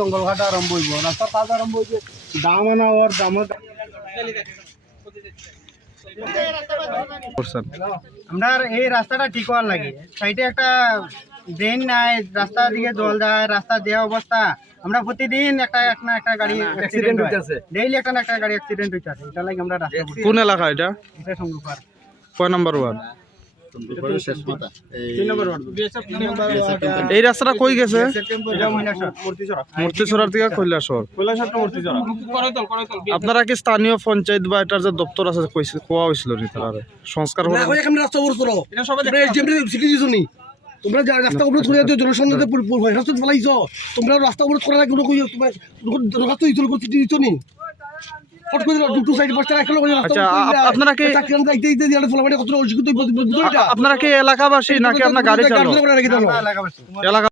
জঙ্গল ঘাটা আরম্ভ হইব রাস্তার কাজ আরম্ভ হইছে দাম আনা আর দামত আমরা এই রাস্তাটা ঠিক হওয়ার লাগে সাইডে একটা ড্রেন নাই রাস্তার দিকে জল যায় রাস্তা দেওয়া অবস্থা আমরা প্রতিদিন একটা একটা একটা গাড়ি অ্যাক্সিডেন্ট হইতাছে ডেইলি একটা না একটা গাড়ি অ্যাক্সিডেন্ট হইতাছে এটা লাগে আমরা রাস্তা বলি। কোন এলাকা এটা এটা সংরক্ষণ কয় নাম্বার ওয়ার্ড তিন নম্বর ওয়ার্ড এই রাস্তাটা কই গেছে? মূর্তিছড়ার থেকে কৈলাসর। আপনারা কি স্থানীয় পঞ্চায়েত বা এটার যে দপ্তর আছে কইছে কোয়া হয়েছিল নি তারা? সংস্কার তোমরা রাস্তা অবরোধ করে দিও জনসংখ্যাতে রাস্তা ফেলাইছ। তোমরা রাস্তা অবরোধ করার আগে কোনো কই তোমার রাস্তা কোনো চিঠি দিছো নি? আপনারা কি- আপনারা এলাকাবাসী নাকি আপনার গাড়ি চালক এলাকা